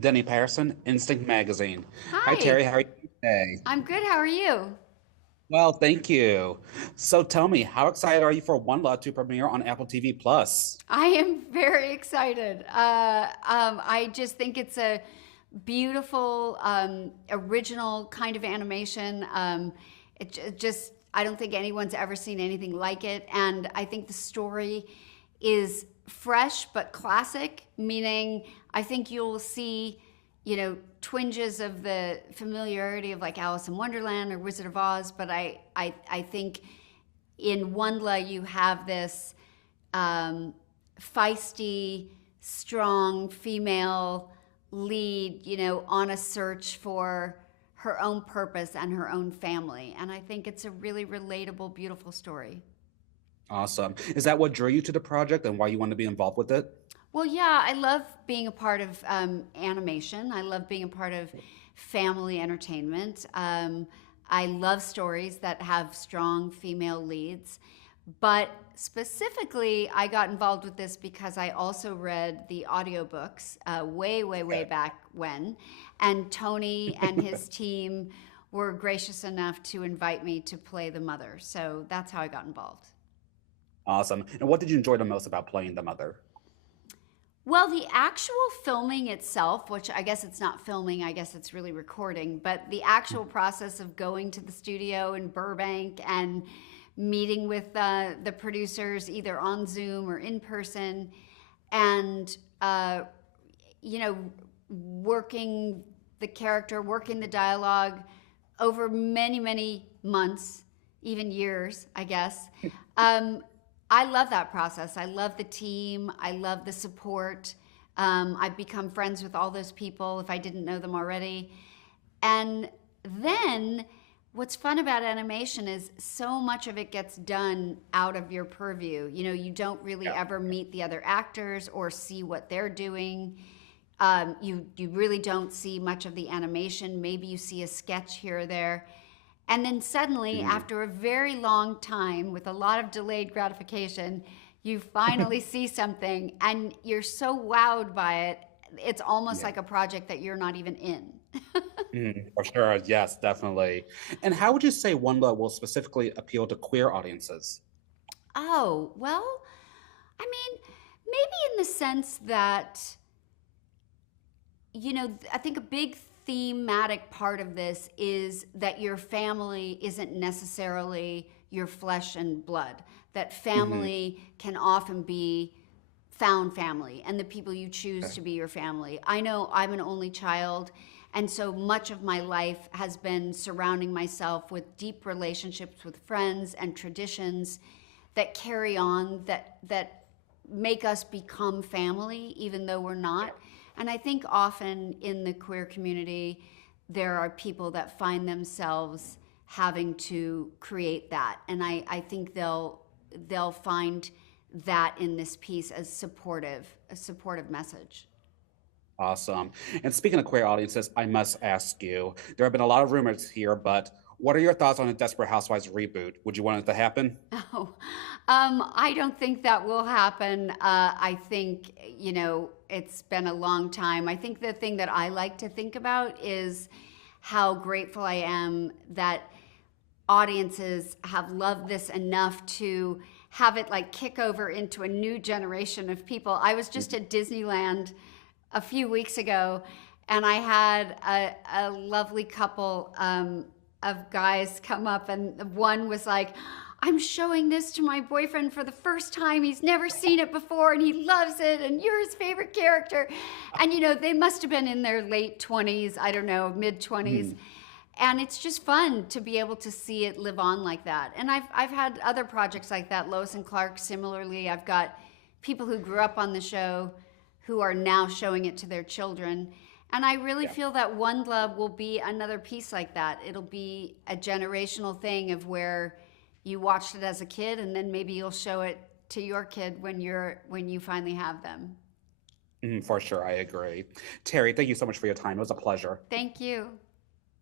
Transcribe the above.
Denny Patterson, Instinct Magazine. Hi, Hi, Terry. How are you today? I'm good. How are you? Well, thank you. So tell me, how excited are you for WondLa to premiere on Apple TV Plus? I am very excited. I just think it's a beautiful, original kind of animation. I don't think anyone's ever seen anything like it. And I think the story is fresh but classic, meaning I think you'll see, twinges of the familiarity of like Alice in Wonderland or Wizard of Oz. But I think in WondLa you have this feisty, strong female lead, on a search for her own purpose and her own family. And I think it's a really relatable, beautiful story. Awesome. Is that what drew you to the project and why you want to be involved with it? Well, yeah, I love being a part of animation. I love being a part of family entertainment. I love stories that have strong female leads. But specifically, I got involved with this because I also read the audiobooks way, way, way Okay. back when. And Tony and his team were gracious enough to invite me to play the mother. So that's how I got involved. Awesome. And what did you enjoy the most about playing the mother? Well, the actual filming itself, which I guess it's not filming, I guess it's really recording, but the actual process of going to the studio in Burbank and meeting with the producers either on Zoom or in person and, you know, working the character, working the dialogue over many, many months, even years, I guess. Um, I love that process. I love the team. I love the support. I've become friends with all those people if I didn't know them already. And then what's fun about animation is so much of it gets done out of your purview. You don't really Yeah. ever meet the other actors or see what they're doing. You really don't see much of the animation. Maybe you see a sketch here or there. And then suddenly, Mhm. after a very long time with a lot of delayed gratification, you finally see something and you're so wowed by it. It's almost Yeah. like a project that you're not even in. For sure. Yes, definitely. And how would you say WondLa will specifically appeal to queer audiences? Oh, well, I mean, maybe in the sense that I think a big thematic part of this is that your family isn't necessarily your flesh and blood. That Hmm. family can often be found family and the people you choose Okay. to be your family. I know I'm an only child, and so much of my life has been surrounding myself with deep relationships with friends and traditions that carry on, that make us become family even though we're not. And I think often in the queer community there are people that find themselves having to create that, and I think they'll find that in this piece as a supportive message. Awesome. And speaking of queer audiences, I must ask you, there have been a lot of rumors here, but what are your thoughts on a Desperate Housewives reboot? Would you want it to happen? Oh, I don't think that will happen. I think, it's been a long time. I think the thing that I like to think about is how grateful I am that audiences have loved this enough to have it like kick over into a new generation of people. I was just at Disneyland a few weeks ago, and I had a lovely couple of guys come up, and one was like, I'm showing this to my boyfriend for the first time. He's never seen it before and he loves it, and you're his favorite character. And they must have been in their late 20s, I don't know, mid 20s. Mhm. And it's just fun to be able to see it live on like that. And I've had other projects like that, Lois and Clark similarly. I've got people who grew up on the show who are now showing it to their children. And I really Yeah. feel that One Love will be another piece like that. It'll be a generational thing of where you watched it as a kid and then maybe you'll show it to your kid when you finally have them. For sure, I agree. Terry, thank you so much for your time. It was a pleasure. Thank you.